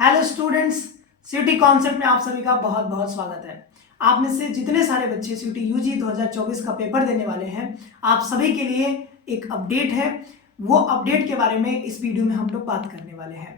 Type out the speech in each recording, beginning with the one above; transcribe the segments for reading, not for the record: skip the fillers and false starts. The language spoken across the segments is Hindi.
हेलो स्टूडेंट्स, सीयूटी कॉन्सेप्ट में आप सभी का बहुत बहुत स्वागत है। आप में से जितने सारे बच्चे सीयूटी यूजी 2024 का पेपर देने वाले हैं, आप सभी के लिए एक अपडेट है। वो अपडेट के बारे में इस वीडियो में हम लोग बात करने वाले हैं।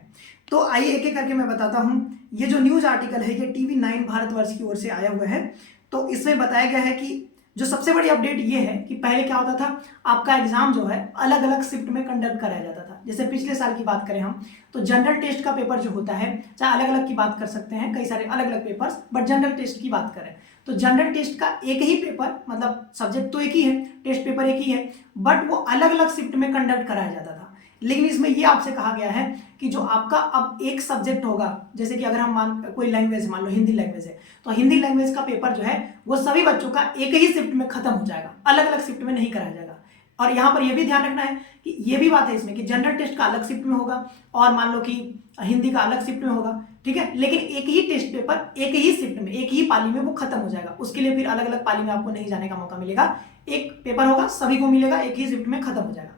तो आइए एक एक करके मैं बताता हूँ। ये जो न्यूज आर्टिकल है ये TV9 भारतवर्ष की ओर से आया हुआ है। तो इसमें बताया गया है कि जो सबसे बड़ी अपडेट ये है कि पहले क्या होता था, आपका एग्जाम जो है अलग अलग शिफ्ट में कंडक्ट कराया जाता था। जैसे पिछले साल की बात करें हम, तो जनरल टेस्ट का पेपर जो होता है, चाहे अलग अलग की बात कर सकते हैं, कई सारे अलग अलग पेपर्स, बट जनरल टेस्ट की बात करें तो जनरल टेस्ट का एक ही पेपर, मतलब सब्जेक्ट तो एक ही है, टेस्ट पेपर एक ही है, बट वो अलग अलग शिफ्ट में कंडक्ट कराया जाता था। लेकिन इसमें ये आपसे कहा गया है कि जो आपका अब एक सब्जेक्ट होगा, जैसे कि अगर हम कोई लैंग्वेज मान लो हिंदी लैंग्वेज है, तो हिंदी लैंग्वेज का पेपर जो है वो सभी बच्चों का एक ही शिफ्ट में खत्म हो जाएगा, अलग अलग शिफ्ट में नहीं कराया जाएगा। और यहाँ पर यह भी ध्यान रखना है कि ये भी बात है इसमें कि जनरल टेस्ट का अलग शिफ्ट में होगा और मान लो कि हिंदी का अलग शिफ्ट में होगा, ठीक है, लेकिन एक ही टेस्ट पेपर एक ही शिफ्ट में एक ही पाली में वो खत्म हो जाएगा। उसके लिए फिर अलग अलग पाली में आपको नहीं जाने का मौका मिलेगा, एक पेपर होगा सभी को मिलेगा, एक ही शिफ्ट में खत्म हो जाएगा,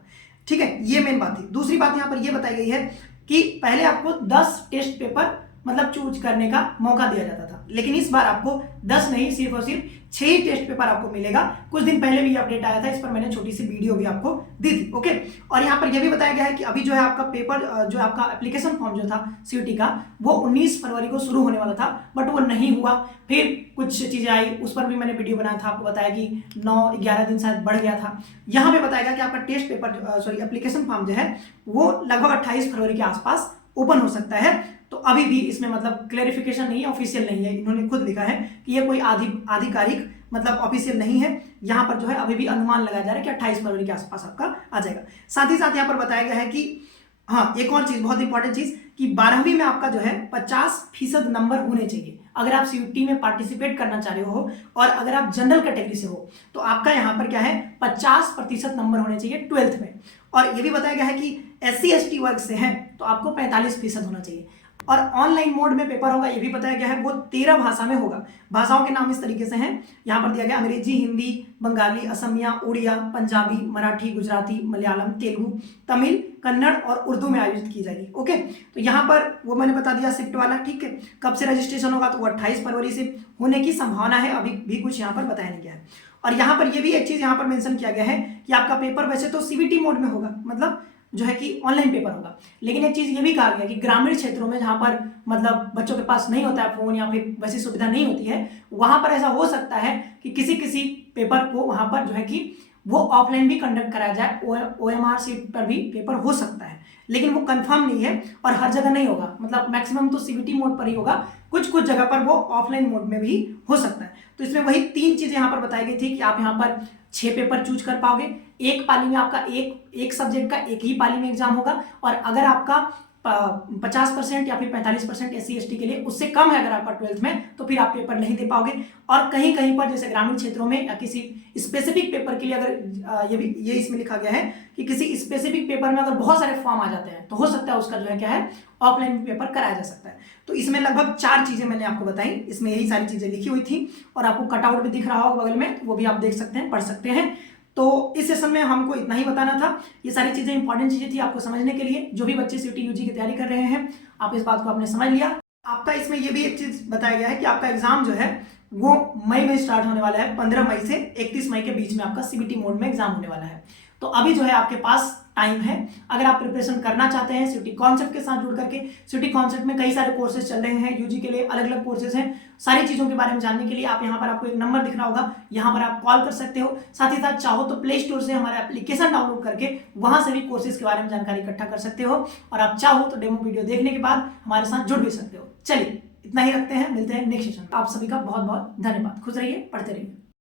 ठीक है। ये मेन बात थी। दूसरी बात यहाँ पर यह बताई गई है कि पहले आपको 10 टेस्ट पेपर मतलब चूज करने का मौका दिया जाता था, लेकिन इस बार आपको 10 नहीं, सिर्फ और सिर्फ 6 ही टेस्ट पेपर आपको मिलेगा। कुछ दिन पहले भी अपडेट आया था, इस पर मैंने छोटी सी वीडियो भी आपको दी थी, ओके। और यहाँ पर यह भी बताया गया है कि अभी जो है आपका पेपर, जो आपका एप्लीकेशन फॉर्म जो था सीयूटी का, वो 19 फरवरी को शुरू होने वाला था, बट वो नहीं हुआ। फिर कुछ चीजें आई, उस पर भी मैंने वीडियो बनाया था, आपको बताया कि 9-11 दिन शायद बढ़ गया था। यहाँ पे बताया गया कि आपका test paper, sorry application form जो है वो लगभग 28 फरवरी के आसपास ओपन हो सकता है। तो अभी भी इसमें मतलब क्लैरिफिकेशन नहीं है, ऑफिशियल नहीं है। इन्होंने खुद लिखा है कि ये कोई आधिकारिक मतलब ऑफिशियल नहीं है। यहाँ पर जो है अभी भी अनुमान लगाया जा रहा है कि 28 फरवरी के आसपास आपका आ जाएगा। साथ ही साथ यहाँ पर बताया गया है कि हाँ, एक और चीज, बहुत इंपॉर्टेंट चीज, कि 12वीं में आपका जो है 50% नंबर होने चाहिए अगर आप सीयूटी में पार्टिसिपेट करना चाह रहे हो। और अगर आप जनरल कैटेगरी से हो तो आपका यहाँ पर क्या है, 50% नंबर होने चाहिए 12th में। और ये भी बताया गया है कि SC/ST वर्ग से है तो आपको 45% होना चाहिए। और ऑनलाइन मोड में पेपर होगा, ये भी बताया गया है, वो 13 भाषा में होगा। भाषाओं के नाम इस तरीके से हैं, यहाँ पर दिया गया अंग्रेजी, हिंदी, बंगाली, असमिया, उड़िया, पंजाबी, मराठी, गुजराती, मलयालम, तेलुगु, तमिल, कन्नड़ और उर्दू में आयोजित की जाएगी, ओके। तो यहाँ पर वो मैंने बता दिया शिफ्ट वाला, ठीक है। कब से रजिस्ट्रेशन होगा, तो वो 28 फरवरी से होने की संभावना है, अभी भी कुछ यहाँ पर बताया नहीं गया है। और यहाँ पर ये भी एक चीज यहाँ पर मेंशन किया गया है कि आपका पेपर वैसे तो CBT मोड में होगा, मतलब जो है कि ऑनलाइन पेपर होगा, लेकिन एक चीज ये भी कहा गया कि ग्रामीण क्षेत्रों में जहां पर मतलब बच्चों के पास नहीं होता है फोन या फिर वैसी सुविधा नहीं होती है, वहां पर ऐसा हो सकता है कि किसी किसी पेपर को वहां पर जो है कि वो ऑफलाइन भी कंडक्ट कराया जाए। OMR सीट पर भी पेपर हो सकता है, लेकिन वो कंफर्म नहीं है और हर जगह नहीं होगा, मतलब मैक्सिमम तो CBT मोड पर ही होगा, कुछ कुछ जगह पर वो ऑफलाइन मोड में भी हो सकता है। तो इसमें वही 3 चीजें यहाँ पर बताई गई थी कि आप यहाँ पर 6 पेपर चूज कर पाओगे, एक पाली में आपका एक सब्जेक्ट का एक ही पाली में एग्जाम होगा। और अगर आपका 50% या फिर 45% SC/ST के लिए उससे कम है अगर आपका 12th में, तो फिर आप पेपर नहीं दे पाओगे। और कहीं कहीं पर जैसे ग्रामीण क्षेत्रों में या किसी स्पेसिफिक पेपर के लिए अगर ये इसमें लिखा गया है कि किसी स्पेसिफिक पेपर में अगर बहुत सारे फॉर्म आ जाते हैं तो हो सकता है उसका जो है क्या है, ऑफलाइन पेपर कराया जा सकता है। तो इसमें लगभग 4 चीजें मैंने आपको बताई, इसमें यही सारी चीजें लिखी हुई थी और आपको कटआउट भी दिख रहा होगा बगल में, वो भी आप देख सकते हैं, पढ़ सकते हैं। तो इस सेशन में हमको इतना ही बताना था। ये सारी चीजें इंपॉर्टेंट चीजें थी आपको समझने के लिए। जो भी बच्चे सीयूटी यूजी की तैयारी कर रहे हैं, आप इस बात को आपने समझ लिया। आपका इसमें ये भी एक चीज बताया गया है कि आपका एग्जाम जो है वो मई में स्टार्ट होने वाला है, 15 मई से 31 मई के बीच में आपका CBT मोड में एग्जाम होने वाला है। तो अभी जो है आपके पास टाइम है, अगर आप प्रिपरेशन करना चाहते हैं सीयूटी कॉन्सेप्ट के साथ जुड़ करके। सीयूटी कॉन्सेप्ट में कई सारे कोर्सेज चल रहे हैं, यूजी के लिए अलग अलग कोर्सेज हैं। सारी चीजों के बारे में जानने के लिए आप यहाँ पर आपको एक नंबर दिख रहा होगा, यहाँ पर आप कॉल कर सकते हो। साथ ही साथ चाहो तो प्ले स्टोर से हमारा एप्लीकेशन डाउनलोड करके वहां से भी कोर्सेज के बारे में जानकारी इकट्ठा कर सकते हो। और आप चाहो तो डेमो वीडियो देखने के बाद हमारे साथ जुड़ भी सकते हो। चलिए इतना ही रखते हैं, मिलते हैं नेक्स्ट सेशन। आप सभी का बहुत बहुत धन्यवाद। खुश रहिए, पढ़ते रहिए।